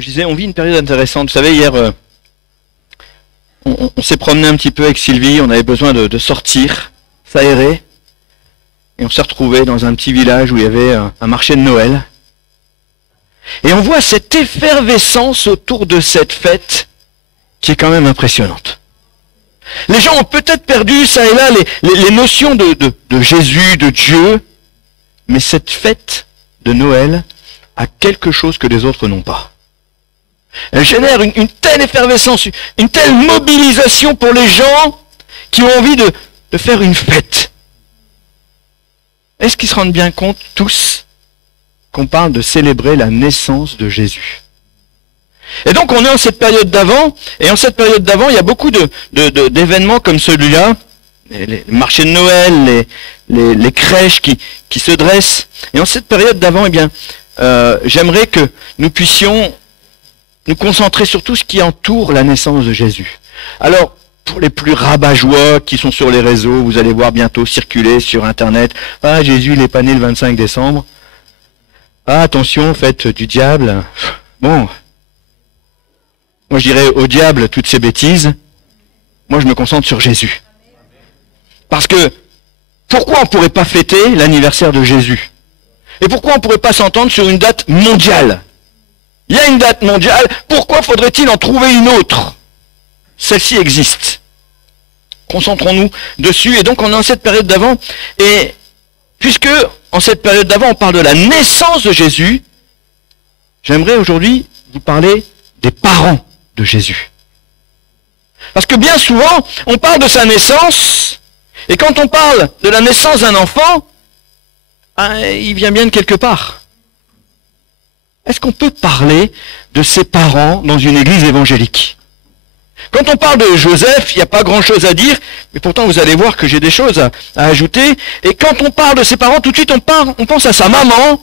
je disais, on vit une période intéressante. Vous savez, hier, on s'est promené un petit peu avec Sylvie, on avait besoin de sortir, s'aérer, et on s'est retrouvé dans un petit village où il y avait un marché de Noël. Et on voit cette effervescence autour de cette fête qui est quand même impressionnante. Les gens ont peut-être perdu, ça et là, les notions de Jésus, de Dieu, mais cette fête de Noël a quelque chose que les autres n'ont pas. Elle génère une telle effervescence, une telle mobilisation pour les gens qui ont envie de faire une fête. Est-ce qu'ils se rendent bien compte, tous, qu'on parle de célébrer la naissance de Jésus? Et donc on est en cette période d'Avent, et en cette période d'Avent, il y a beaucoup d'événements comme celui-là, les marchés de Noël, les crèches qui se dressent. Et en cette période d'Avent, eh bien, j'aimerais que nous puissions nous concentrer sur tout ce qui entoure la naissance de Jésus. Alors, pour les plus rabat-joie qui sont sur les réseaux, vous allez voir bientôt circuler sur Internet, « Ah, Jésus, il n'est pas né le 25 décembre. Ah, attention, fête du diable. » Bon, moi je dirais au diable toutes ces bêtises. Moi je me concentre sur Jésus. Parce que, pourquoi on ne pourrait pas fêter l'anniversaire de Jésus? Et pourquoi on ne pourrait pas s'entendre sur une date mondiale? Il y a une date mondiale, pourquoi faudrait-il en trouver une autre? Celle-ci existe. Concentrons-nous dessus. Et donc on est en cette période d'Avent. Et puisque en cette période d'Avent on parle de la naissance de Jésus, j'aimerais aujourd'hui vous parler des parents de Jésus. Parce que bien souvent, on parle de sa naissance, et quand on parle de la naissance d'un enfant, il vient bien de quelque part. Est-ce qu'on peut parler de ses parents dans une église évangélique? Quand on parle de Joseph, il n'y a pas grand-chose à dire, mais pourtant vous allez voir que j'ai des choses à ajouter. Et quand on parle de ses parents, tout de suite on pense à sa maman,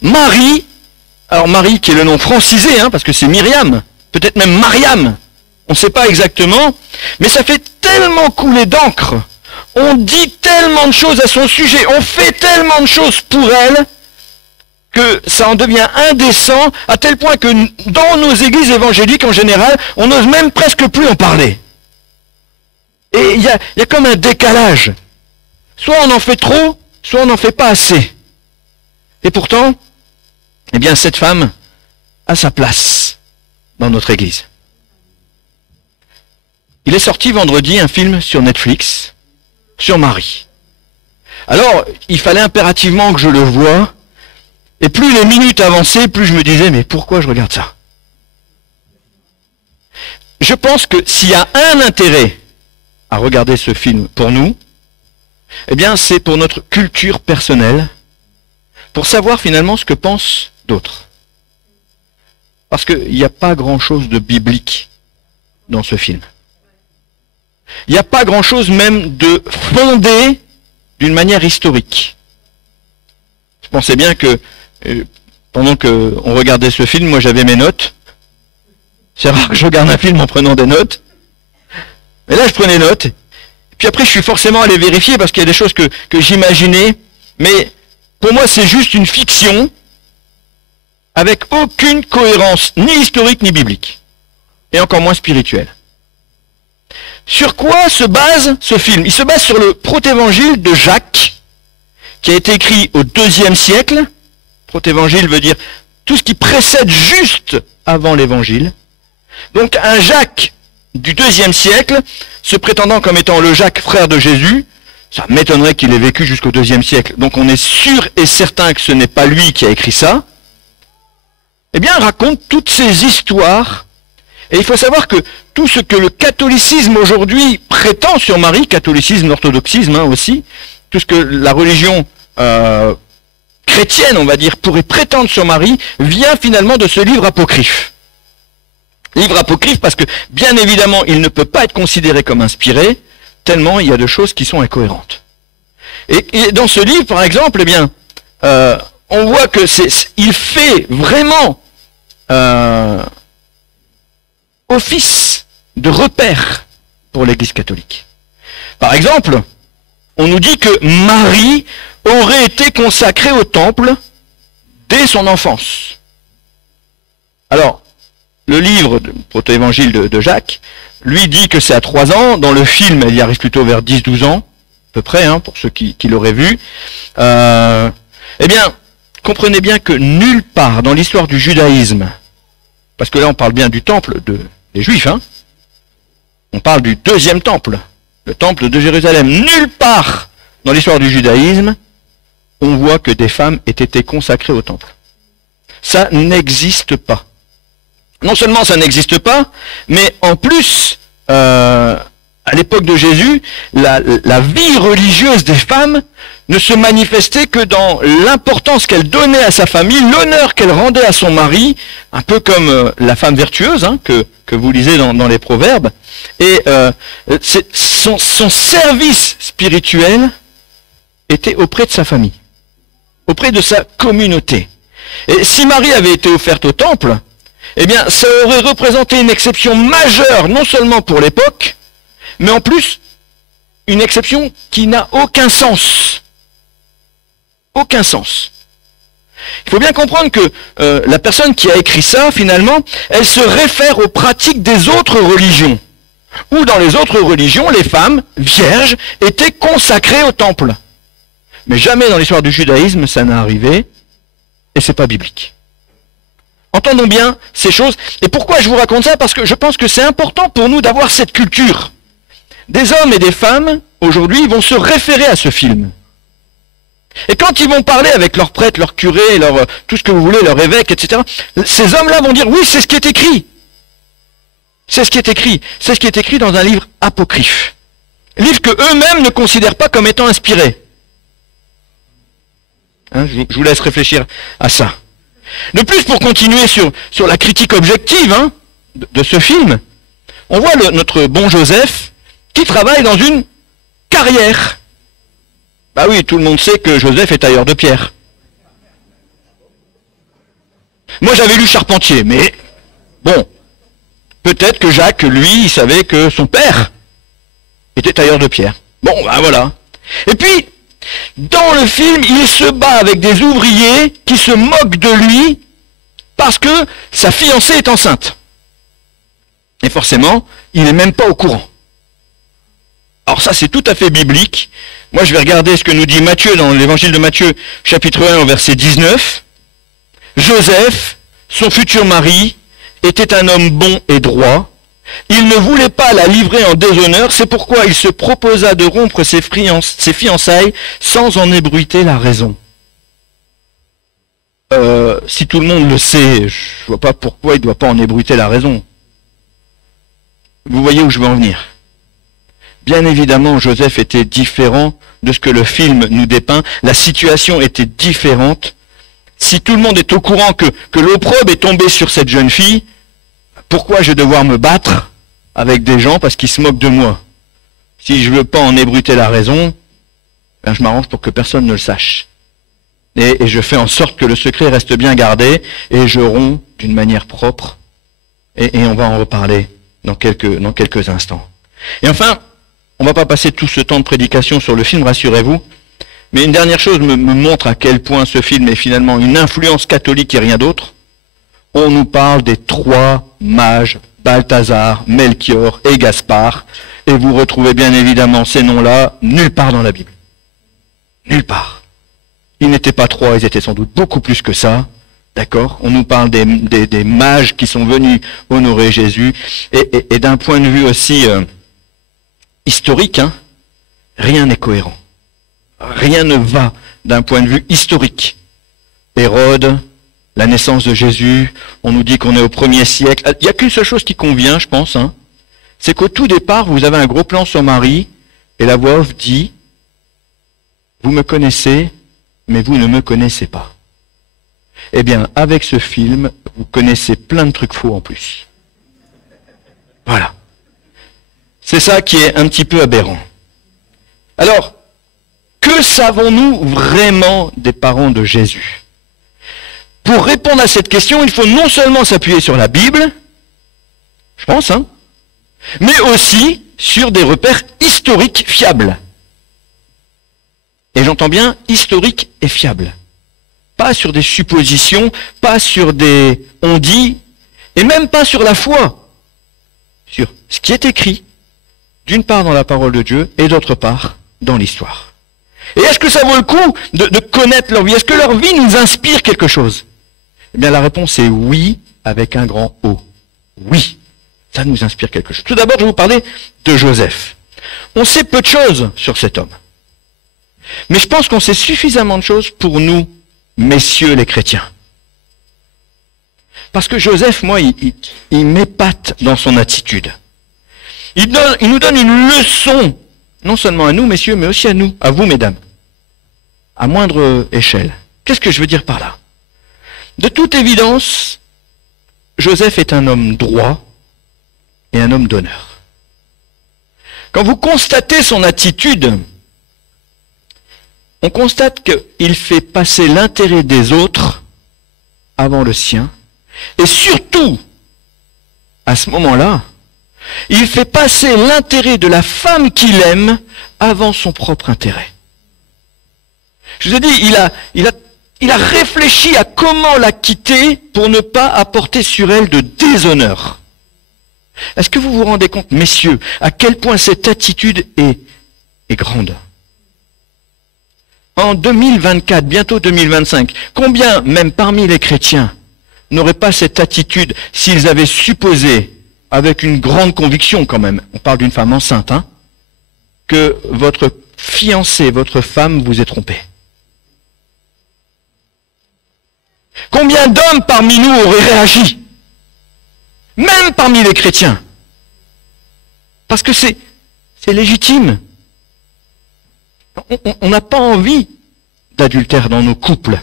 Marie. Alors Marie qui est le nom francisé, parce que c'est Myriam, peut-être même Mariam, on ne sait pas exactement, mais ça fait tellement couler d'encre, on dit tellement de choses à son sujet, on fait tellement de choses pour elle, que ça en devient indécent, à tel point que dans nos églises évangéliques en général, on n'ose même presque plus en parler. Et il y a comme un décalage. Soit on en fait trop, soit on n'en fait pas assez. Et pourtant, eh bien cette femme a sa place dans notre église. Il est sorti vendredi un film sur Netflix, sur Marie. Alors, il fallait impérativement que je le voie, et plus les minutes avançaient, plus je me disais, mais pourquoi je regarde ça? Je pense que s'il y a un intérêt à regarder ce film pour nous, eh bien c'est pour notre culture personnelle, pour savoir finalement ce que pensent d'autres. Parce qu'il n'y a pas grand-chose de biblique dans ce film. Il n'y a pas grand-chose même de fondé d'une manière historique. Je pensais bien que pendant qu'on regardait ce film, moi j'avais mes notes. C'est rare que je regarde un film en prenant des notes. Mais là je prenais notes. Puis après je suis forcément allé vérifier parce qu'il y a des choses que j'imaginais. Mais pour moi c'est juste une fiction avec aucune cohérence, ni historique ni biblique. Et encore moins spirituelle. Sur quoi se base ce film? Il se base sur le protévangile de Jacques, qui a été écrit au IIe siècle. Protévangile veut dire tout ce qui précède juste avant l'évangile. Donc un Jacques du IIe siècle, se prétendant comme étant le Jacques frère de Jésus, ça m'étonnerait qu'il ait vécu jusqu'au IIe siècle. Donc on est sûr et certain que ce n'est pas lui qui a écrit ça. Eh bien, raconte toutes ces histoires. Et il faut savoir que tout ce que le catholicisme aujourd'hui prétend sur Marie, catholicisme, orthodoxisme aussi, tout ce que la religion chrétienne, on va dire, pourrait prétendre sur Marie, vient finalement de ce livre apocryphe. Livre apocryphe parce que, bien évidemment, il ne peut pas être considéré comme inspiré, tellement il y a de choses qui sont incohérentes. Et dans ce livre, par exemple, eh bien, on voit que il fait vraiment office de repère pour l'Église catholique. Par exemple, on nous dit que Marie aurait été consacrée au temple dès son enfance. Alors, Le livre, le proto-évangile de Jacques, lui dit que c'est à 3 ans. Dans le film, elle y arrive plutôt vers 10-12 ans, à peu près, hein, pour ceux qui l'auraient vu. Eh bien, comprenez bien que nulle part dans l'histoire du judaïsme, parce que là on parle bien du temple des Juifs, hein, on parle du 2e temple, le temple de Jérusalem, nulle part dans l'histoire du judaïsme, on voit que des femmes aient été consacrées au temple. Ça n'existe pas. Non seulement ça n'existe pas, mais en plus, à l'époque de Jésus, la vie religieuse des femmes ne se manifestait que dans l'importance qu'elle donnait à sa famille, l'honneur qu'elle rendait à son mari, un peu comme la femme vertueuse, hein, que vous lisez dans les Proverbes. Et son service spirituel était auprès de sa famille, auprès de sa communauté. Et si Marie avait été offerte au temple, eh bien, ça aurait représenté une exception majeure, non seulement pour l'époque, mais en plus, une exception qui n'a aucun sens. Aucun sens. Il faut bien comprendre que la personne qui a écrit ça, finalement, elle se réfère aux pratiques des autres religions. Où dans les autres religions, les femmes vierges étaient consacrées au temple. Mais jamais dans l'histoire du judaïsme, ça n'a arrivé, et c'est pas biblique. Entendons bien ces choses. Et pourquoi je vous raconte ça? Parce que je pense que c'est important pour nous d'avoir cette culture. Des hommes et des femmes, aujourd'hui, vont se référer à ce film. Et quand ils vont parler avec leurs prêtres, leurs curés, tout ce que vous voulez, leur évêque, etc., ces hommes-là vont dire, oui, c'est ce qui est écrit. C'est ce qui est écrit. C'est ce qui est écrit dans un livre apocryphe. Livre que eux-mêmes ne considèrent pas comme étant inspiré. Hein, je vous laisse réfléchir à ça. De plus, pour continuer sur la critique objective, hein, de ce film, on voit notre bon Joseph qui travaille dans une carrière. Bah oui, tout le monde sait que Joseph est tailleur de pierre. Moi j'avais lu Charpentier, mais bon, peut-être que Jacques, lui, il savait que son père était tailleur de pierre. Bon, ben voilà. Et puis, dans le film, il se bat avec des ouvriers qui se moquent de lui parce que sa fiancée est enceinte. Et forcément, il n'est même pas au courant. Alors ça, c'est tout à fait biblique. Moi, je vais regarder ce que nous dit Matthieu dans l'évangile de Matthieu, chapitre 1, au verset 19. Joseph, son futur mari, était un homme bon et droit. Il ne voulait pas la livrer en déshonneur, c'est pourquoi il se proposa de rompre ses fiançailles sans en ébruiter la raison. Si tout le monde le sait, je vois pas pourquoi il ne doit pas en ébruiter la raison. Vous voyez où je veux en venir. Bien évidemment, Joseph était différent de ce que le film nous dépeint. La situation était différente. Si tout le monde est au courant que l'opprobre est tombé sur cette jeune fille, pourquoi je vais devoir me battre avec des gens parce qu'ils se moquent de moi? Si je ne veux pas en ébruiter la raison, ben je m'arrange pour que personne ne le sache. Et je fais en sorte que le secret reste bien gardé et je romps d'une manière propre. Et on va en reparler dans quelques instants. Et enfin, on ne va pas passer tout ce temps de prédication sur le film, rassurez-vous. Mais une dernière chose me montre à quel point ce film est finalement une influence catholique et rien d'autre. On nous parle des 3 mages, Balthazar, Melchior et Gaspard. Et vous retrouvez bien évidemment ces noms-là nulle part dans la Bible. Nulle part. Ils n'étaient pas 3, ils étaient sans doute beaucoup plus que ça. D'accord? On nous parle des mages qui sont venus honorer Jésus. Et d'un point de vue aussi historique, hein, rien n'est cohérent. Rien ne va d'un point de vue historique. Hérode, la naissance de Jésus, on nous dit qu'on est au 1er siècle. Il n'y a qu'une seule chose qui convient, je pense, hein, c'est qu'au tout départ, vous avez un gros plan sur Marie, et la voix off dit, vous me connaissez, mais vous ne me connaissez pas. Eh bien, avec ce film, vous connaissez plein de trucs faux en plus. Voilà. C'est ça qui est un petit peu aberrant. Alors, que savons-nous vraiment des parents de Jésus? Pour répondre à cette question, il faut non seulement s'appuyer sur la Bible, je pense, hein, mais aussi sur des repères historiques fiables. Et j'entends bien historiques et fiables. Pas sur des suppositions, pas sur des on dit, Et même pas sur la foi, sur ce qui est écrit, d'une part dans la parole de Dieu, et d'autre part dans l'histoire. Et est-ce que ça vaut le coup de connaître leur vie? Est-ce que leur vie nous inspire quelque chose? Eh bien la réponse est oui, avec un grand O. Oui, ça nous inspire quelque chose. Tout d'abord, je vais vous parler de Joseph. On sait peu de choses sur cet homme. Mais je pense qu'on sait suffisamment de choses pour nous, messieurs les chrétiens. Parce que Joseph, moi, il m'épate dans son attitude. Il nous donne une leçon, non seulement à nous, messieurs, mais aussi à nous, à vous, mesdames, à moindre échelle. Qu'est-ce que je veux dire par là? De toute évidence, Joseph est un homme droit et un homme d'honneur. Quand vous constatez son attitude, on constate qu'il fait passer l'intérêt des autres avant le sien, et surtout, à ce moment-là, il fait passer l'intérêt de la femme qu'il aime avant son propre intérêt. Je vous ai dit, il a réfléchi à comment la quitter pour ne pas apporter sur elle de déshonneur. Est-ce que vous vous rendez compte, messieurs, à quel point cette attitude est grande? En 2024, bientôt 2025, combien, même parmi les chrétiens, n'auraient pas cette attitude s'ils avaient supposé, avec une grande conviction quand même, on parle d'une femme enceinte, hein, que votre fiancé, votre femme vous ait trompé? Combien d'hommes parmi nous auraient réagi? Même parmi les chrétiens. Parce que c'est légitime. On n'a pas envie d'adultère dans nos couples.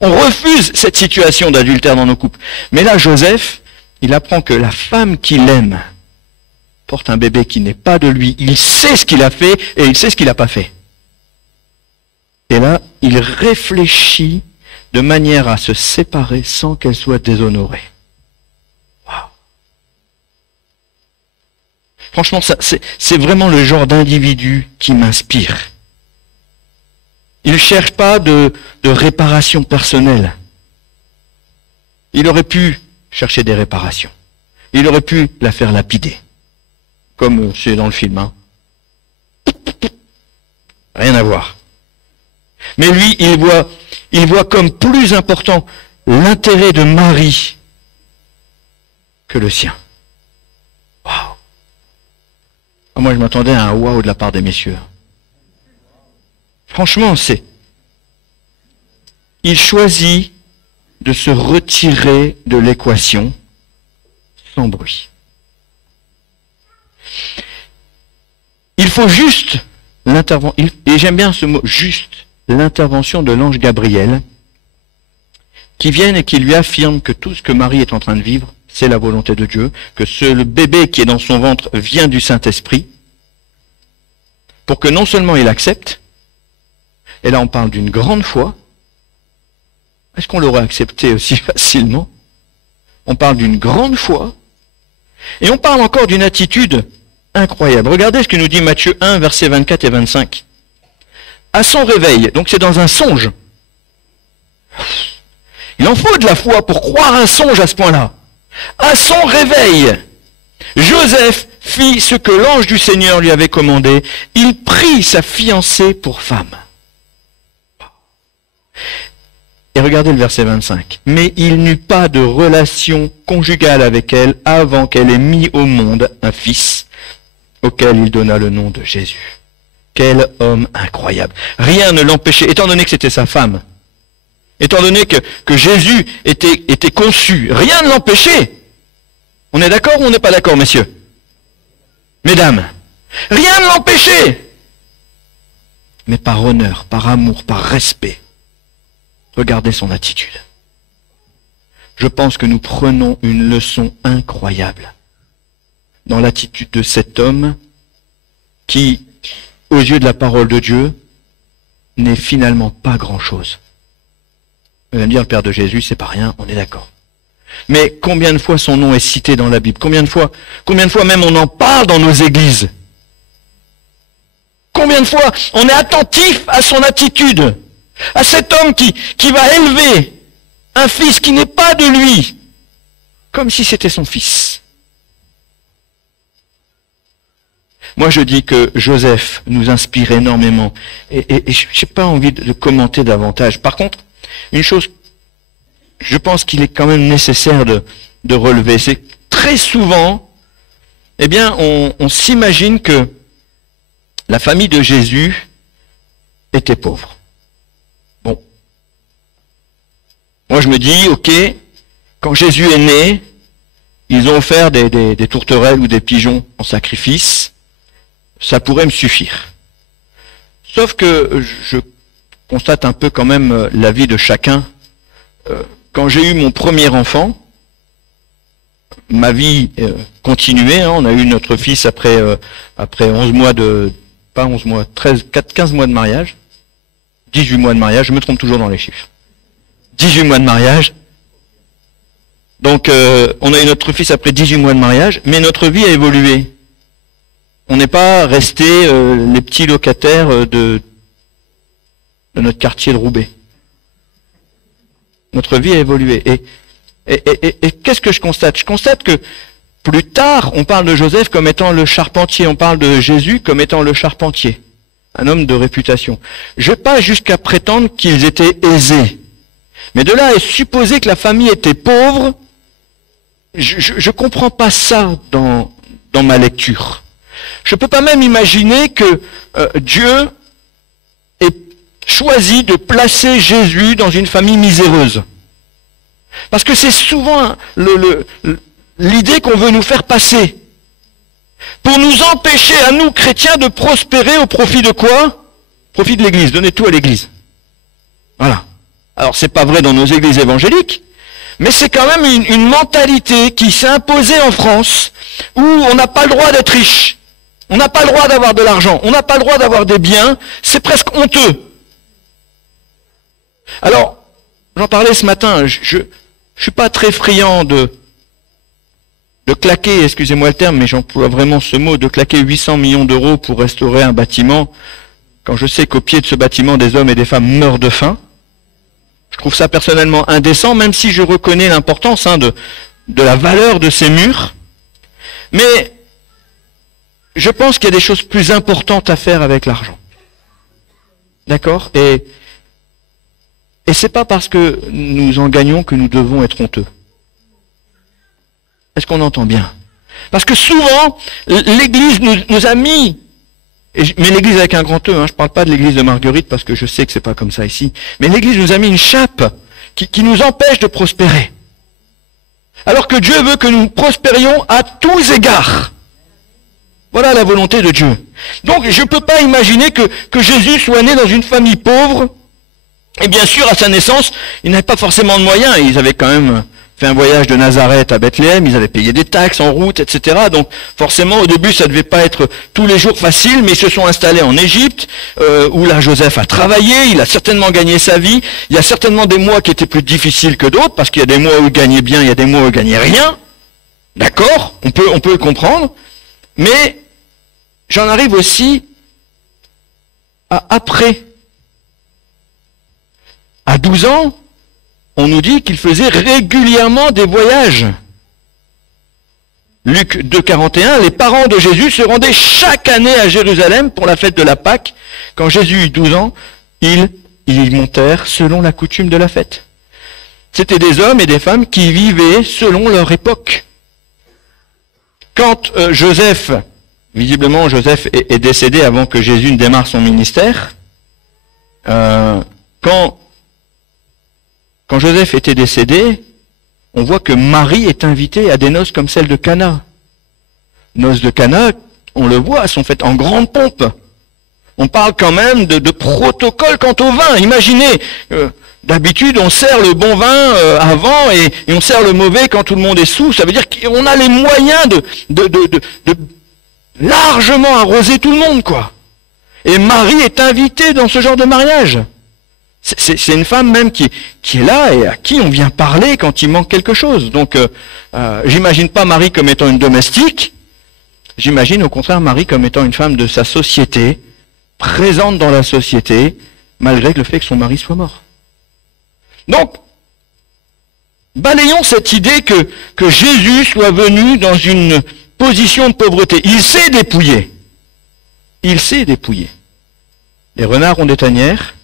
On refuse cette situation d'adultère dans nos couples. Mais là, Joseph, il apprend que la femme qu'il aime porte un bébé qui n'est pas de lui. Il sait ce qu'il a fait et il sait ce qu'il n'a pas fait. Et là, il réfléchit de manière à se séparer sans qu'elle soit déshonorée. Wow. Franchement, c'est vraiment le genre d'individu qui m'inspire. Il ne cherche pas de réparation personnelle. Il aurait pu chercher des réparations. Il aurait pu la faire lapider. Comme c'est dans le film. Hein. Rien à voir. Mais lui, il voit comme plus important l'intérêt de Marie que le sien. Waouh! Moi, je m'attendais à un waouh de la part des messieurs. Franchement, il choisit de se retirer de l'équation sans bruit. Il faut juste l'intervention, et j'aime bien ce mot, juste, l'intervention de l'ange Gabriel, qui vient et qui lui affirme que tout ce que Marie est en train de vivre, c'est la volonté de Dieu, que le bébé qui est dans son ventre vient du Saint-Esprit, pour que non seulement il accepte, et là on parle d'une grande foi. Est-ce qu'on l'aurait accepté aussi facilement? On parle d'une grande foi, et on parle encore d'une attitude incroyable. Regardez ce que nous dit Matthieu 1, versets 24 et 25. À son réveil, donc c'est dans un songe. Il en faut de la foi pour croire un songe à ce point-là. À son réveil, Joseph fit ce que l'ange du Seigneur lui avait commandé. Il prit sa fiancée pour femme. Et regardez le verset 25. Mais il n'eut pas de relation conjugale avec elle avant qu'elle ait mis au monde un fils auquel il donna le nom de Jésus. Quel homme incroyable. Rien ne l'empêchait, étant donné que c'était sa femme, étant donné que Jésus était conçu, rien ne l'empêchait. On est d'accord ou on n'est pas d'accord, messieurs? Mesdames, rien ne l'empêchait. Mais par honneur, par amour, par respect, regardez son attitude. Je pense que nous prenons une leçon incroyable dans l'attitude de cet homme qui, aux yeux de la parole de Dieu, n'est finalement pas grand-chose. Vous allez me dire, le Père de Jésus, c'est pas rien, on est d'accord. Mais combien de fois son nom est cité dans la Bible? Combien de fois même on en parle dans nos églises? Combien de fois on est attentif à son attitude? À cet homme qui va élever un fils qui n'est pas de lui, comme si c'était son fils. Moi, je dis que Joseph nous inspire énormément. Et je n'ai pas envie de commenter davantage. Par contre, une chose, je pense qu'il est quand même nécessaire de relever, c'est que très souvent, eh bien, on s'imagine que la famille de Jésus était pauvre. Bon. Moi, je me dis, ok, quand Jésus est né, ils ont offert des tourterelles ou des pigeons en sacrifice. Ça pourrait me suffire. Sauf que je constate un peu quand même la vie de chacun. Quand j'ai eu mon premier enfant, ma vie continuait. On a eu notre fils après 11 mois de... Pas 11 mois, 15 mois de mariage. 18 mois de mariage, je me trompe toujours dans les chiffres. 18 mois de mariage. Donc on a eu notre fils après 18 mois de mariage, mais notre vie a évolué. On n'est pas resté les petits locataires de notre quartier de Roubaix. Notre vie a évolué. Et qu'est-ce que je constate? Je constate que plus tard, on parle de Joseph comme étant le charpentier, on parle de Jésus comme étant le charpentier, un homme de réputation. Je ne vais pas jusqu'à prétendre qu'ils étaient aisés. Mais de là à supposer que la famille était pauvre, je ne comprends pas ça dans ma lecture. Je ne peux pas même imaginer que Dieu ait choisi de placer Jésus dans une famille miséreuse. Parce que c'est souvent l'idée qu'on veut nous faire passer. Pour nous empêcher, à nous chrétiens, de prospérer au profit de quoi? Au profit de l'Église. Donnez tout à l'Église. Voilà. Alors c'est pas vrai dans nos églises évangéliques, mais c'est quand même une mentalité qui s'est imposée en France, où on n'a pas le droit d'être riche. On n'a pas le droit d'avoir de l'argent, on n'a pas le droit d'avoir des biens, c'est presque honteux. Alors, j'en parlais ce matin, je suis pas très friand de claquer, excusez-moi le terme, mais j'emploie vraiment ce mot, de claquer 800 millions d'euros pour restaurer un bâtiment, quand je sais qu'au pied de ce bâtiment, des hommes et des femmes meurent de faim. Je trouve ça personnellement indécent, même si je reconnais l'importance de la valeur de ces murs. Mais je pense qu'il y a des choses plus importantes à faire avec l'argent. D'accord? Et c'est pas parce que nous en gagnons que nous devons être honteux. Est-ce qu'on entend bien? Parce que souvent, l'Église nous a mis, mais l'Église avec un grand E, je ne parle pas de l'Église de Marguerite parce que je sais que c'est pas comme ça ici, mais l'Église nous a mis une chape qui nous empêche de prospérer. Alors que Dieu veut que nous prospérions à tous égards. Voilà la volonté de Dieu. Donc je ne peux pas imaginer que Jésus soit né dans une famille pauvre. Et bien sûr, à sa naissance, ils n'avaient pas forcément de moyens. Ils avaient quand même fait un voyage de Nazareth à Bethléem, ils avaient payé des taxes en route, etc. Donc forcément, au début, ça ne devait pas être tous les jours facile, mais ils se sont installés en Égypte, où là, Joseph a travaillé, il a certainement gagné sa vie. Il y a certainement des mois qui étaient plus difficiles que d'autres, parce qu'il y a des mois où il gagnait bien, il y a des mois où il gagnait rien. D'accord? On peut le comprendre. Mais j'en arrive aussi à après. À 12 ans, on nous dit qu'il faisait régulièrement des voyages. Luc 2, 41, les parents de Jésus se rendaient chaque année à Jérusalem pour la fête de la Pâque. Quand Jésus eut 12 ans, ils y montèrent selon la coutume de la fête. C'était des hommes et des femmes qui vivaient selon leur époque. Quand Joseph, visiblement Joseph est décédé avant que Jésus ne démarre son ministère, quand Joseph était décédé, on voit que Marie est invitée à des noces comme celle de Cana. Noces de Cana, on le voit, sont faites en grande pompe. On parle quand même de protocole quant au vin. Imaginez, d'habitude on sert le bon vin avant et on sert le mauvais quand tout le monde est sous. Ça veut dire qu'on a les moyens de largement arroser tout le monde, quoi. Et Marie est invitée dans ce genre de mariage. C'est une femme même qui est là et à qui on vient parler quand il manque quelque chose. Donc, j'imagine pas Marie comme étant une domestique. J'imagine au contraire Marie comme étant une femme de sa société, présente dans la société, malgré le fait que son mari soit mort. Donc, Balayons cette idée que Jésus soit venu dans une position de pauvreté. Il s'est dépouillé. Il s'est dépouillé. Les renards ont des tanières,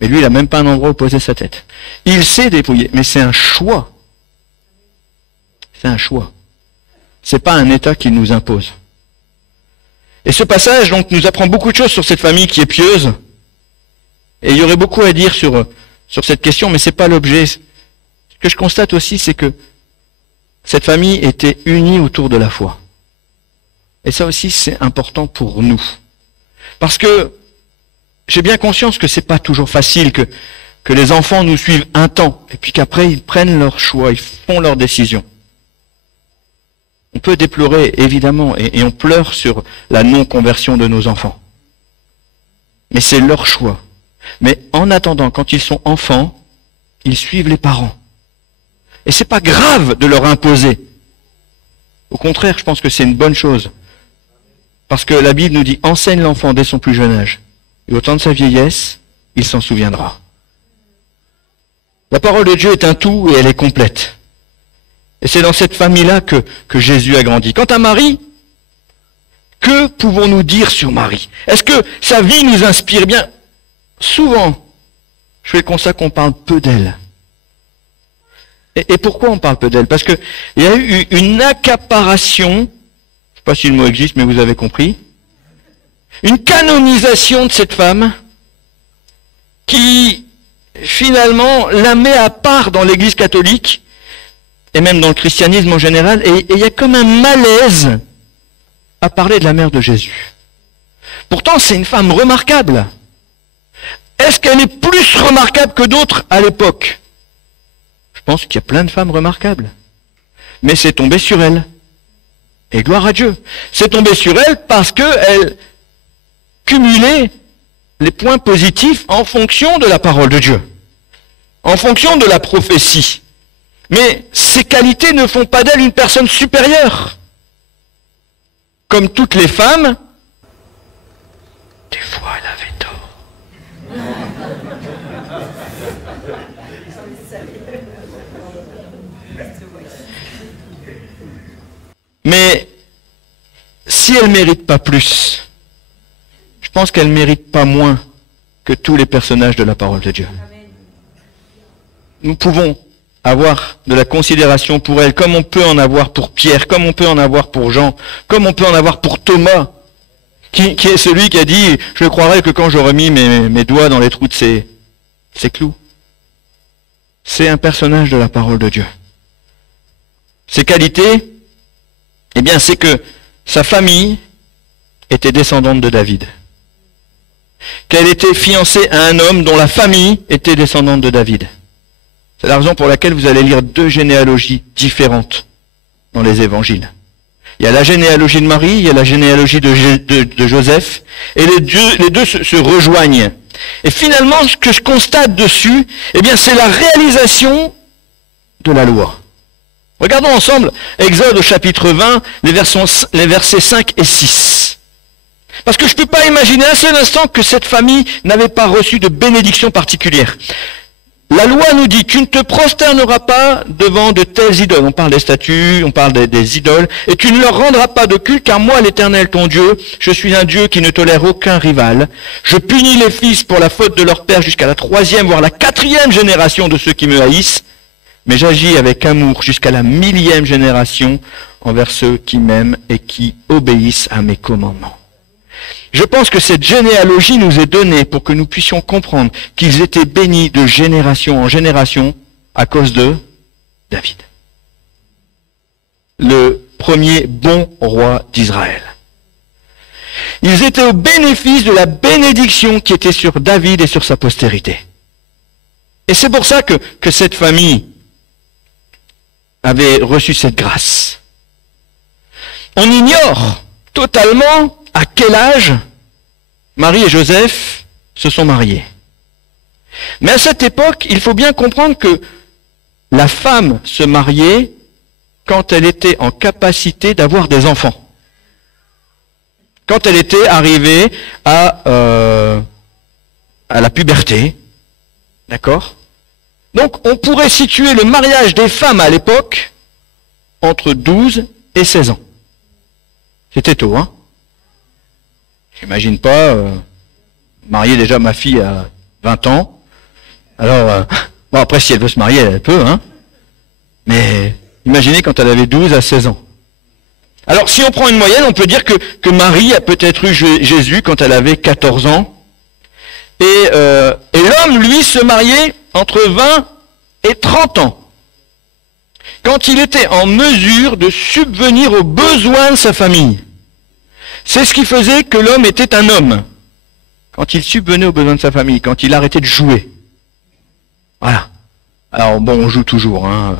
mais lui, il n'a même pas un endroit où poser sa tête. Il s'est dépouillé, mais c'est un choix. C'est un choix. C'est pas un état qu'il nous impose. Et ce passage, donc, nous apprend beaucoup de choses sur cette famille qui est pieuse. Et il y aurait beaucoup à dire sur cette question, mais c'est pas l'objet. Ce que je constate aussi, c'est que cette famille était unie autour de la foi. Et ça aussi, c'est important pour nous. Parce que j'ai bien conscience que c'est pas toujours facile que les enfants nous suivent un temps, et puis qu'après, ils prennent leur choix, ils font leurs décisions. On peut déplorer, évidemment, et on pleure sur la non-conversion de nos enfants. Mais c'est leur choix. Mais en attendant, quand ils sont enfants, ils suivent les parents. Et c'est pas grave de leur imposer. Au contraire, je pense que c'est une bonne chose. Parce que la Bible nous dit, enseigne l'enfant dès son plus jeune âge. Et au temps de sa vieillesse, il s'en souviendra. La parole de Dieu est un tout et elle est complète. Et c'est dans cette famille-là que Jésus a grandi. Quant à Marie, que pouvons-nous dire sur Marie? Est-ce que sa vie nous inspire bien? Souvent, je fais le constat qu'on parle peu d'elle. Et pourquoi on parle peu d'elle? Parce que il y a eu une accaparation, je ne sais pas si le mot existe, mais vous avez compris, une canonisation de cette femme qui, finalement, la met à part dans l'Église catholique, et même dans le christianisme en général, et il y a comme un malaise à parler de la mère de Jésus. Pourtant, c'est une femme remarquable. Est-ce qu'elle est plus remarquable que d'autres à l'époque? Je pense qu'il y a plein de femmes remarquables. Mais c'est tombé sur elle. Et gloire à Dieu. C'est tombé sur elle parce qu'elle cumulait les points positifs en fonction de la parole de Dieu. En fonction de la prophétie. Mais ces qualités ne font pas d'elle une personne supérieure. Comme toutes les femmes, des fois elle avait tort. Mais si elle ne mérite pas plus, je pense qu'elle ne mérite pas moins que tous les personnages de la parole de Dieu. Nous pouvons avoir de la considération pour elle, comme on peut en avoir pour Pierre, comme on peut en avoir pour Jean, comme on peut en avoir pour Thomas, qui est celui qui a dit « Je croirai que quand j'aurai mis mes doigts dans les trous de ces clous ». C'est un personnage de la parole de Dieu. Ses qualités, eh bien, c'est que sa famille était descendante de David. Qu'elle était fiancée à un homme dont la famille était descendante de David. C'est la raison pour laquelle vous allez lire deux généalogies différentes dans les évangiles. Il y a la généalogie de Marie, il y a la généalogie de Joseph, et les deux se rejoignent. Et finalement, ce que je constate dessus, eh bien, c'est la réalisation de la loi. Regardons ensemble Exode au chapitre 20, les versets 5 et 6. Parce que je ne peux pas imaginer un seul instant que cette famille n'avait pas reçu de bénédiction particulière. La loi nous dit, tu ne te prosterneras pas devant de telles idoles. On parle des statues, on parle des idoles. Et tu ne leur rendras pas de culte, car moi, l'Éternel, ton Dieu, je suis un Dieu qui ne tolère aucun rival. Je punis les fils pour la faute de leur père jusqu'à la 3e, voire la 4e génération de ceux qui me haïssent. Mais j'agis avec amour jusqu'à la 1000e génération envers ceux qui m'aiment et qui obéissent à mes commandements. Je pense que cette généalogie nous est donnée pour que nous puissions comprendre qu'ils étaient bénis de génération en génération à cause de David. Le premier bon roi d'Israël. Ils étaient au bénéfice de la bénédiction qui était sur David et sur sa postérité. Et c'est pour ça que cette famille avait reçu cette grâce. On ignore totalement à quel âge Marie et Joseph se sont mariés. Mais à cette époque, il faut bien comprendre que la femme se mariait quand elle était en capacité d'avoir des enfants. Quand elle était arrivée à la puberté, d'accord ? Donc on pourrait situer le mariage des femmes à l'époque entre 12 et 16 ans. C'était tôt, hein? J'imagine pas marier déjà ma fille à 20 ans. Alors, bon après si elle veut se marier, elle peut, hein? Mais imaginez quand elle avait 12 à 16 ans. Alors si on prend une moyenne, on peut dire que Marie a peut-être eu Jésus quand elle avait 14 ans. Et l'homme, lui, se mariait entre 20 et 30 ans. Quand il était en mesure de subvenir aux besoins de sa famille. C'est ce qui faisait que l'homme était un homme. Quand il subvenait aux besoins de sa famille, quand il arrêtait de jouer. Voilà. Alors bon, on joue toujours, hein.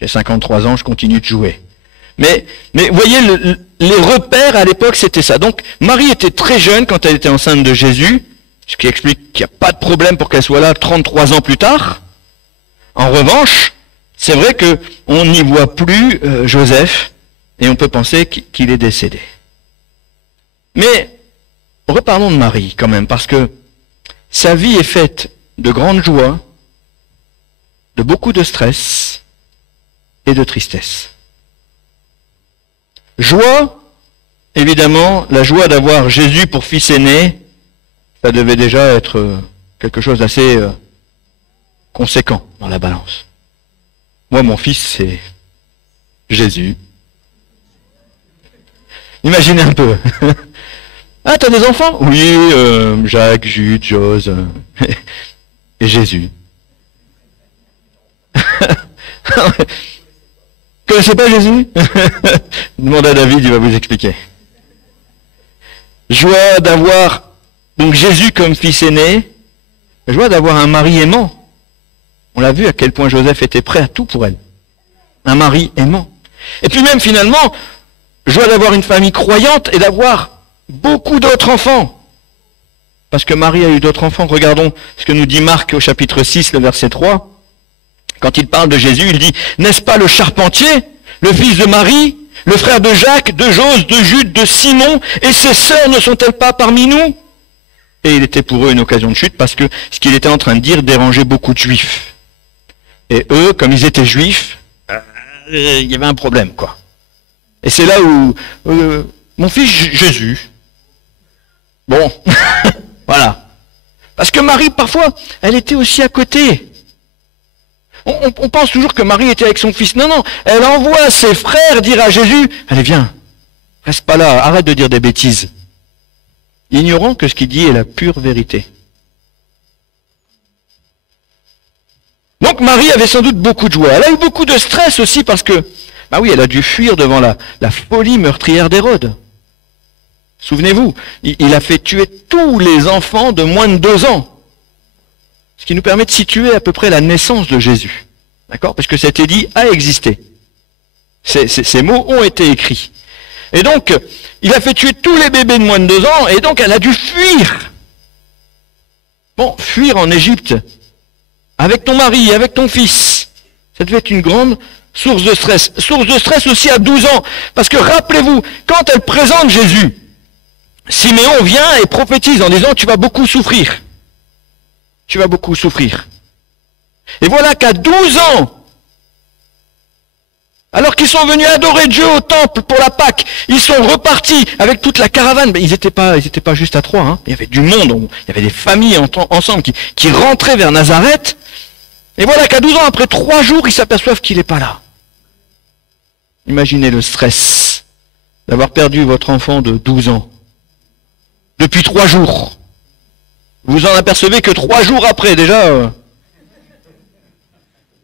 J'ai 53 ans, je continue de jouer. Mais vous voyez, les repères à l'époque, c'était ça. Donc, Marie était très jeune quand elle était enceinte de Jésus, ce qui explique qu'il n'y a pas de problème pour qu'elle soit là 33 ans plus tard. En revanche, c'est vrai qu'on n'y voit plus Joseph, et on peut penser qu'il est décédé. Mais, reparlons de Marie quand même, parce que sa vie est faite de grandes joies, de beaucoup de stress et de tristesse. Joie, évidemment, la joie d'avoir Jésus pour fils aîné, ça devait déjà être quelque chose d'assez conséquent dans la balance. Moi, mon fils, c'est Jésus. Imaginez un peu. Ah, t'as des enfants? Oui, Jacques, Jude, Jose, et Jésus. Connaissez pas Jésus? Demandez à David, il va vous expliquer. Joie d'avoir donc Jésus comme fils aîné, joie d'avoir un mari aimant. On l'a vu à quel point Joseph était prêt à tout pour elle. Un mari aimant. Et puis même finalement, joie d'avoir une famille croyante et d'avoir beaucoup d'autres enfants. Parce que Marie a eu d'autres enfants. Regardons ce que nous dit Marc au chapitre 6, le verset 3. Quand il parle de Jésus, il dit, n'est-ce pas le charpentier, le fils de Marie, le frère de Jacques, de Jose, de Jude, de Simon, et ses sœurs ne sont-elles pas parmi nous? Et il était pour eux une occasion de chute parce que ce qu'il était en train de dire dérangeait beaucoup de juifs. Et eux, comme ils étaient juifs, il y avait un problème, quoi. Et c'est là où mon fils Jésus, bon, voilà. Parce que Marie, parfois, elle était aussi à côté. On pense toujours que Marie était avec son fils. Non, non, elle envoie ses frères dire à Jésus, allez viens, reste pas là, arrête de dire des bêtises. Ignorant que ce qu'il dit est la pure vérité. Donc Marie avait sans doute beaucoup de joie. Elle a eu beaucoup de stress aussi parce que, bah oui, elle a dû fuir devant la folie meurtrière d'Hérode. Souvenez-vous, il a fait tuer tous les enfants de moins de 2 ans. Ce qui nous permet de situer à peu près la naissance de Jésus. D'accord? Parce que cet édit a existé. Ces mots ont été écrits. Et donc, il a fait tuer tous les bébés de moins de 2 ans, et donc elle a dû fuir. Bon, fuir en Égypte, avec ton mari, avec ton fils, ça devait être une grande source de stress. Source de stress aussi à 12 ans, parce que rappelez-vous, quand elle présente Jésus, Siméon vient et prophétise en disant, tu vas beaucoup souffrir. Tu vas beaucoup souffrir. Et voilà qu'à 12 ans, alors qu'ils sont venus adorer Dieu au temple pour la Pâque, ils sont repartis avec toute la caravane. Mais ils n'étaient pas juste à 3. Hein. Il y avait du monde, il y avait des familles ensemble qui rentraient vers Nazareth. Et voilà qu'à 12 ans, après 3 jours, ils s'aperçoivent qu'il n'est pas là. Imaginez le stress d'avoir perdu votre enfant de 12 ans. Depuis 3 jours. Vous en apercevez que 3 jours après, déjà.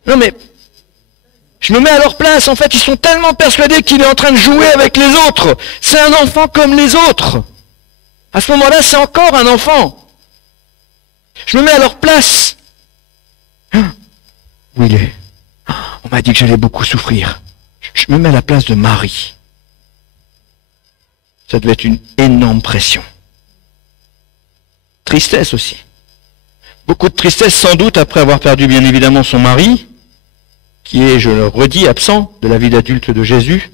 Non mais, je me mets à leur place, en fait, ils sont tellement persuadés qu'il est en train de jouer avec les autres. C'est un enfant comme les autres. À ce moment-là, c'est encore un enfant. Je me mets à leur place. Où il est? On m'a dit que j'allais beaucoup souffrir. Je me mets à la place de Marie. Ça devait être une énorme pression. Tristesse aussi. Beaucoup de tristesse sans doute après avoir perdu bien évidemment son mari, qui est, je le redis, absent de la vie d'adulte de Jésus.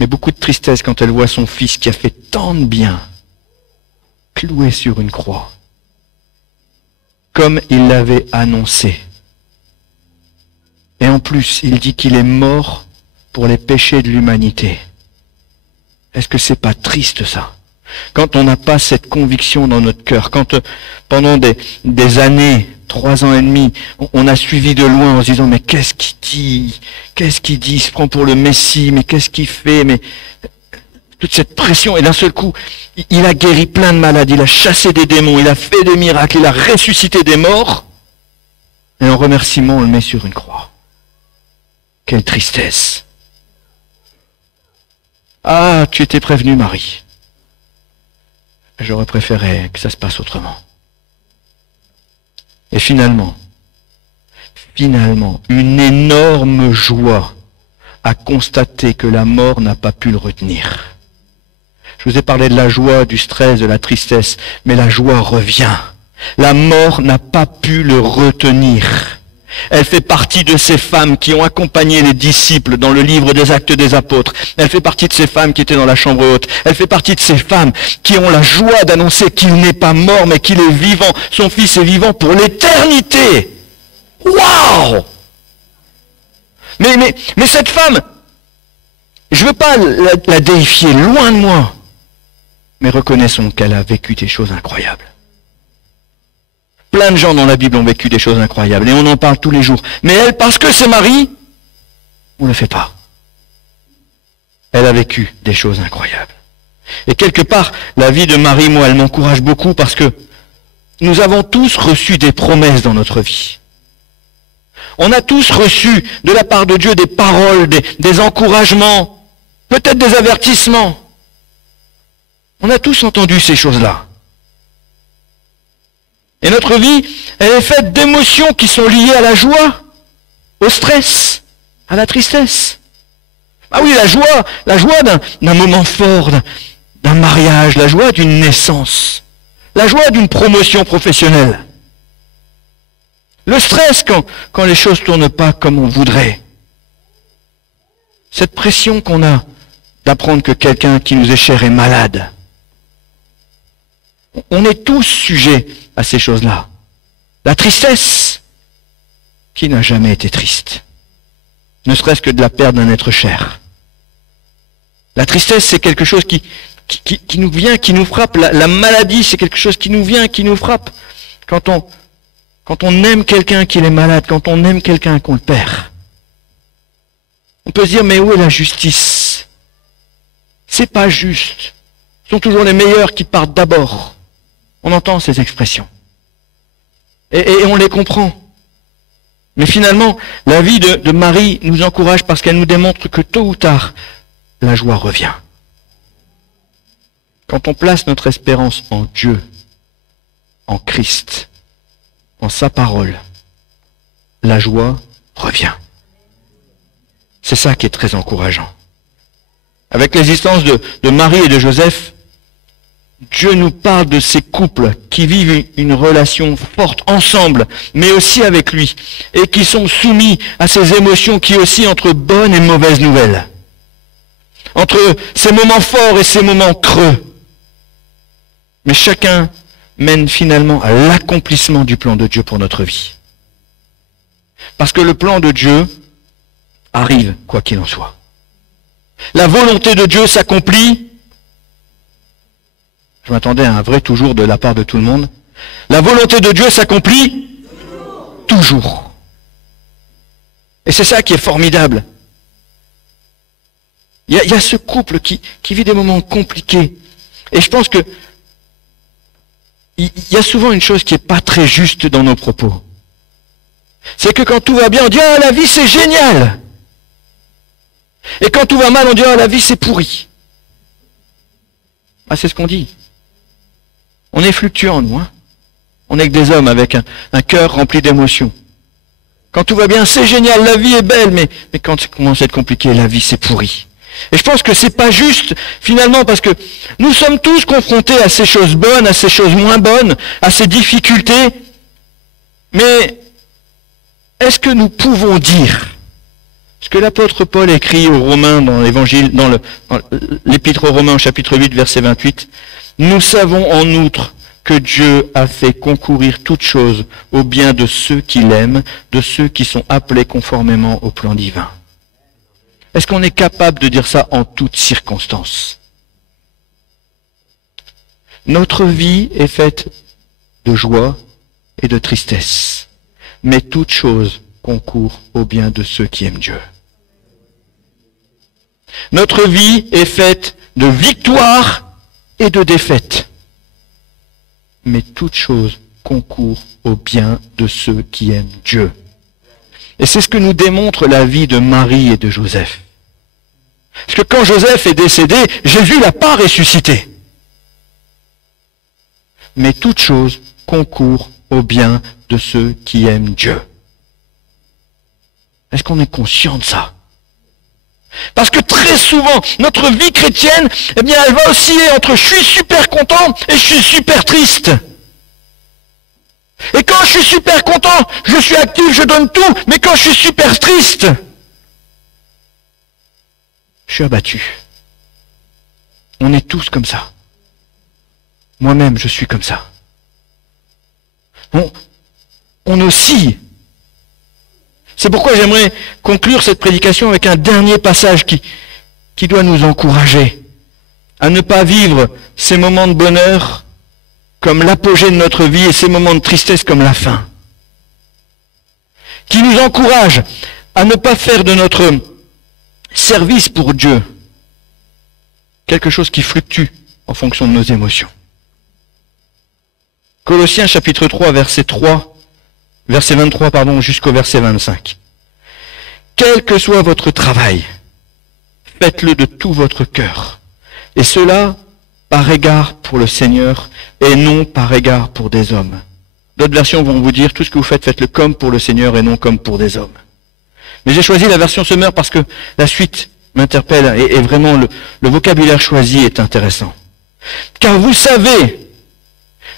Mais beaucoup de tristesse quand elle voit son fils qui a fait tant de bien, cloué sur une croix, comme il l'avait annoncé Et en plus, il dit qu'il est mort pour les péchés de l'humanité. Est-ce que c'est pas triste ça? Quand on n'a pas cette conviction dans notre cœur, quand pendant des années, 3 ans et demi, on a suivi de loin en se disant mais qu'est-ce qu'il dit? Qu'est-ce qu'il dit? Il se prend pour le Messie, mais qu'est-ce qu'il fait? Mais toute cette pression, et d'un seul coup, il a guéri plein de malades, il a chassé des démons, il a fait des miracles, il a ressuscité des morts, et en remerciement, on le met sur une croix. Quelle tristesse! Ah, tu étais prévenue, Marie. J'aurais préféré que ça se passe autrement. Et finalement, une énorme joie à constater que la mort n'a pas pu le retenir. Je vous ai parlé de la joie, du stress, de la tristesse, mais la joie revient. La mort n'a pas pu le retenir. Elle fait partie de ces femmes qui ont accompagné les disciples dans le livre des Actes des Apôtres. Elle fait partie de ces femmes qui étaient dans la chambre haute. Elle fait partie de ces femmes qui ont la joie d'annoncer qu'il n'est pas mort, mais qu'il est vivant. Son Fils est vivant pour l'éternité. Waouh! Mais cette femme, je ne veux pas la déifier, loin de moi. Mais reconnaissons qu'elle a vécu des choses incroyables. Plein de gens dans la Bible ont vécu des choses incroyables et on en parle tous les jours. Mais elle, parce que c'est Marie, on ne le fait pas. Elle a vécu des choses incroyables. Et quelque part, la vie de Marie, moi, elle m'encourage beaucoup parce que nous avons tous reçu des promesses dans notre vie. On a tous reçu de la part de Dieu des paroles, des encouragements, peut-être des avertissements. On a tous entendu ces choses-là. Et notre vie, elle est faite d'émotions qui sont liées à la joie, au stress, à la tristesse. Ah oui, la joie d'un moment fort, d'un mariage, la joie d'une naissance, la joie d'une promotion professionnelle. Le stress quand les choses ne tournent pas comme on voudrait. Cette pression qu'on a d'apprendre que quelqu'un qui nous est cher est malade. On est tous sujets à ces choses-là. La tristesse, qui n'a jamais été triste, ne serait-ce que de la perte d'un être cher. La tristesse, c'est quelque chose qui nous vient, qui nous frappe. La maladie, c'est quelque chose qui nous vient, qui nous frappe. Quand on aime quelqu'un qui est malade, quand on aime quelqu'un qu'on le perd. On peut se dire, mais où est la justice? C'est pas juste. Ce sont toujours les meilleurs qui partent d'abord. On entend ces expressions. Et on les comprend. Mais finalement, la vie de Marie nous encourage parce qu'elle nous démontre que tôt ou tard, la joie revient. Quand on place notre espérance en Dieu, en Christ, en sa parole, la joie revient. C'est ça qui est très encourageant. Avec l'existence de Marie et de Joseph, Dieu nous parle de ces couples qui vivent une relation forte ensemble, mais aussi avec lui, et qui sont soumis à ces émotions qui oscillent entre bonnes et mauvaises nouvelles, entre ces moments forts et ces moments creux. Mais chacun mène finalement à l'accomplissement du plan de Dieu pour notre vie. Parce que le plan de Dieu arrive, quoi qu'il en soit. La volonté de Dieu s'accomplit. Je m'attendais à un vrai toujours de la part de tout le monde. La volonté de Dieu s'accomplit toujours. Et c'est ça qui est formidable. Il y a ce couple qui vit des moments compliqués. Et je pense que il y a souvent une chose qui n'est pas très juste dans nos propos. C'est que quand tout va bien, on dit « Ah, la vie c'est génial !» Et quand tout va mal, on dit « Ah, la vie c'est pourri !» Ah, c'est ce qu'on dit. On est fluctuant, nous. Hein. On est que des hommes avec un cœur rempli d'émotions. Quand tout va bien, c'est génial, la vie est belle, mais quand ça commence à être compliqué, la vie c'est pourri. Et je pense que c'est pas juste, finalement, parce que nous sommes tous confrontés à ces choses bonnes, à ces choses moins bonnes, à ces difficultés. Mais est-ce que nous pouvons dire ce que l'apôtre Paul écrit aux Romains dans l'évangile, dans l'épître aux Romains au chapitre 8, verset 28, « Nous savons en outre que Dieu a fait concourir toutes choses au bien de ceux qui l'aiment, de ceux qui sont appelés conformément au plan divin. Est-ce qu'on est capable de dire ça en toutes circonstances? Notre vie est faite de joie et de tristesse, mais toute chose concourt au bien de ceux qui aiment Dieu. Notre vie est faite de victoire et de défaite, mais toute chose concourt au bien de ceux qui aiment Dieu. Et c'est ce que nous démontre la vie de Marie et de Joseph. Parce que quand Joseph est décédé, Jésus l'a pas ressuscité. Mais toute chose concourt au bien de ceux qui aiment Dieu. Est-ce qu'on est conscient de ça? Parce que très souvent, notre vie chrétienne, eh bien, elle va osciller entre je suis super content et je suis super triste. Et quand je suis super content, je suis actif, je donne tout, mais quand je suis super triste, je suis abattu. On est tous comme ça. Moi-même, je suis comme ça. On oscille. C'est pourquoi j'aimerais conclure cette prédication avec un dernier passage qui doit nous encourager à ne pas vivre ces moments de bonheur comme l'apogée de notre vie et ces moments de tristesse comme la fin. Qui nous encourage à ne pas faire de notre service pour Dieu quelque chose qui fluctue en fonction de nos émotions. Colossiens chapitre 3, verset 23 jusqu'au verset 25. Quel que soit votre travail, faites-le de tout votre cœur, et cela par égard pour le Seigneur et non par égard pour des hommes. D'autres versions vont vous dire tout ce que vous faites, faites-le comme pour le Seigneur et non comme pour des hommes. Mais j'ai choisi la version Semeur parce que la suite m'interpelle et vraiment le vocabulaire choisi est intéressant. Car vous savez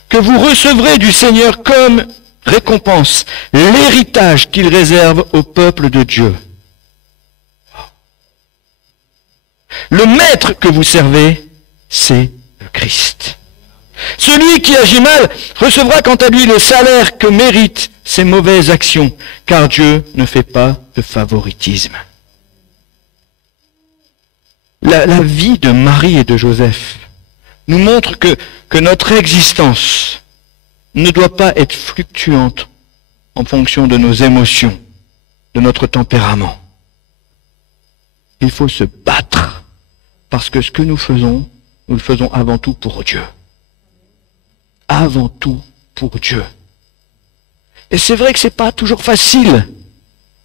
que vous recevrez du Seigneur comme récompense l'héritage qu'il réserve au peuple de Dieu. Le maître que vous servez, c'est le Christ. Celui qui agit mal recevra quant à lui le salaire que méritent ses mauvaises actions, car Dieu ne fait pas de favoritisme. La vie de Marie et de Joseph nous montre que notre existence ne doit pas être fluctuante en fonction de nos émotions, de notre tempérament. Il faut se battre, parce que ce que nous le faisons avant tout pour Dieu. Avant tout pour Dieu. Et c'est vrai que c'est pas toujours facile.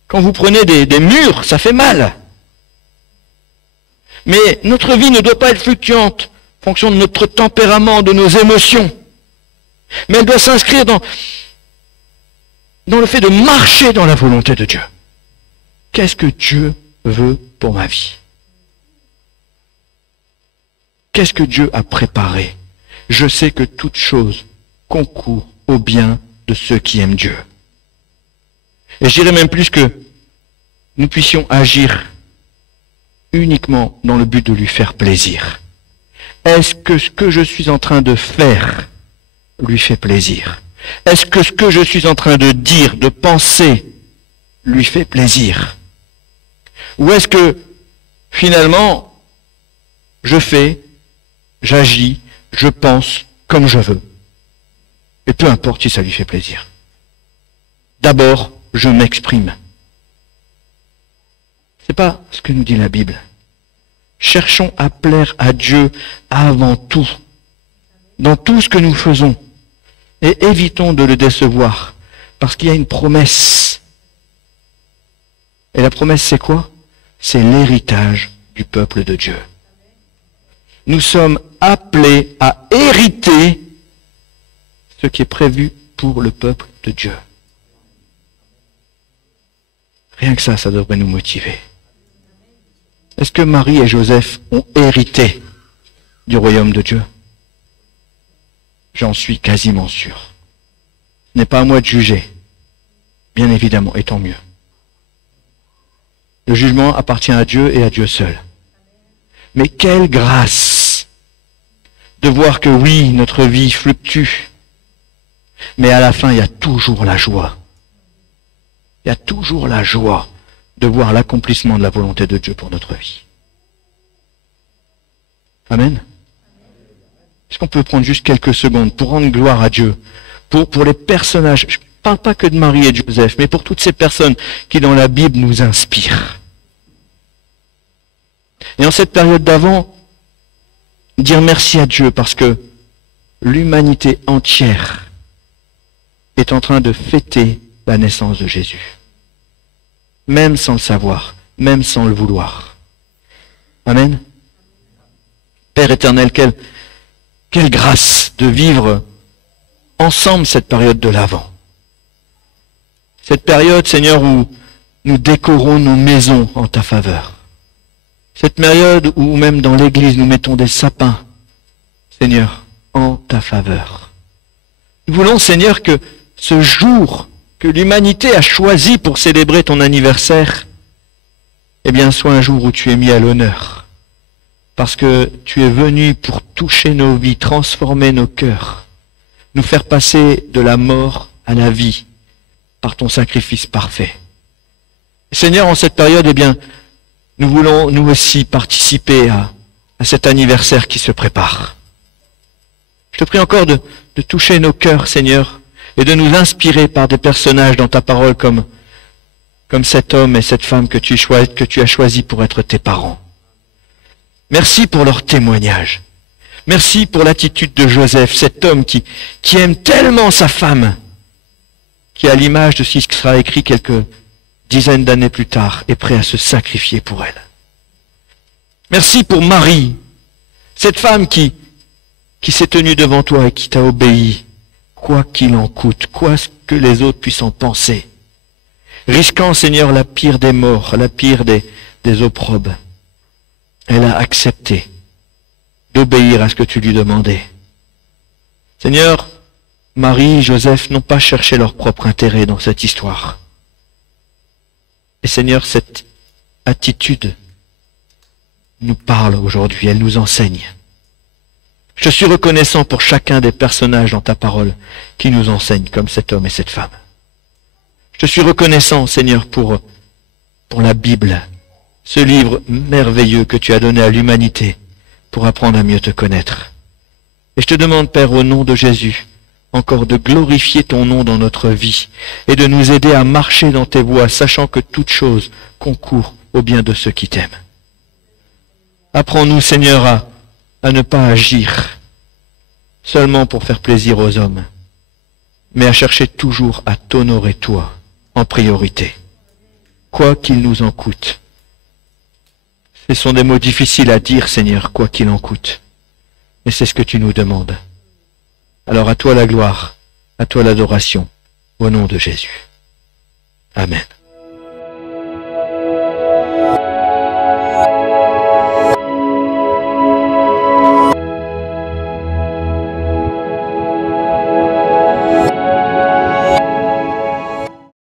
Quand vous prenez des murs, ça fait mal. Mais notre vie ne doit pas être fluctuante en fonction de notre tempérament, de nos émotions. Mais elle doit s'inscrire dans le fait de marcher dans la volonté de Dieu. Qu'est-ce que Dieu veut pour ma vie? Qu'est-ce que Dieu a préparé? Je sais que toute chose concourt au bien de ceux qui aiment Dieu. Et je dirais même plus que nous puissions agir uniquement dans le but de lui faire plaisir. Est-ce que ce que je suis en train de faire lui fait plaisir? Est-ce que ce que je suis en train de dire, de penser, lui fait plaisir? Ou est-ce que, finalement, je fais, j'agis, je pense comme je veux? Et peu importe si ça lui fait plaisir. D'abord, je m'exprime. C'est pas ce que nous dit la Bible. Cherchons à plaire à Dieu avant tout, dans tout ce que nous faisons, et évitons de le décevoir, parce qu'il y a une promesse. Et la promesse, c'est quoi? C'est l'héritage du peuple de Dieu. Nous sommes appelés à hériter ce qui est prévu pour le peuple de Dieu. Rien que ça devrait nous motiver. Est-ce que Marie et Joseph ont hérité du royaume de Dieu? J'en suis quasiment sûr. Ce n'est pas à moi de juger, bien évidemment, et tant mieux. Le jugement appartient à Dieu et à Dieu seul. Mais quelle grâce de voir que oui, notre vie fluctue, Mais à la fin, il y a toujours la joie. Il y a toujours la joie de voir l'accomplissement de la volonté de Dieu pour notre vie. Amen. Est-ce qu'on peut prendre juste quelques secondes pour rendre gloire à Dieu, pour les personnages, je ne parle pas que de Marie et de Joseph, mais pour toutes ces personnes qui dans la Bible nous inspirent. Et en cette période d'avant, dire merci à Dieu parce que l'humanité entière est en train de fêter la naissance de Jésus. Même sans le savoir, même sans le vouloir. Amen. Père éternel, quelle grâce de vivre ensemble cette période de l'Avent. Cette période, Seigneur, où nous décorons nos maisons en ta faveur. Cette période où même dans l'église nous mettons des sapins, Seigneur, en ta faveur. Nous voulons, Seigneur, que ce jour que l'humanité a choisi pour célébrer ton anniversaire, eh bien, soit un jour où tu es mis à l'honneur. Parce que tu es venu pour toucher nos vies, transformer nos cœurs, nous faire passer de la mort à la vie par ton sacrifice parfait. Seigneur, en cette période, eh bien, nous voulons nous aussi participer à cet anniversaire qui se prépare. Je te prie encore de toucher nos cœurs, Seigneur, et de nous inspirer par des personnages dans ta parole comme cet homme et cette femme que tu as choisi pour être tes parents. Merci pour leur témoignage. Merci pour l'attitude de Joseph, cet homme qui aime tellement sa femme, qui à l'image de ce qui sera écrit quelques dizaines d'années plus tard, est prêt à se sacrifier pour elle. Merci pour Marie, cette femme qui s'est tenue devant toi et qui t'a obéi, quoi qu'il en coûte, quoi que les autres puissent en penser, risquant, Seigneur, la pire des morts, la pire des opprobes. Elle a accepté d'obéir à ce que tu lui demandais. Seigneur, Marie et Joseph n'ont pas cherché leur propre intérêt dans cette histoire. Et Seigneur, cette attitude nous parle aujourd'hui, elle nous enseigne. Je suis reconnaissant pour chacun des personnages dans ta parole qui nous enseignent comme cet homme et cette femme. Je suis reconnaissant, Seigneur, pour la Bible, ce livre merveilleux que tu as donné à l'humanité pour apprendre à mieux te connaître. Et je te demande, Père, au nom de Jésus, encore de glorifier ton nom dans notre vie et de nous aider à marcher dans tes voies, sachant que toute chose concourt au bien de ceux qui t'aiment. Apprends-nous, Seigneur, à ne pas agir seulement pour faire plaisir aux hommes, mais à chercher toujours à t'honorer toi en priorité, quoi qu'il nous en coûte. Ce sont des mots difficiles à dire, Seigneur, quoi qu'il en coûte, mais c'est ce que tu nous demandes. Alors à toi la gloire, à toi l'adoration, au nom de Jésus. Amen.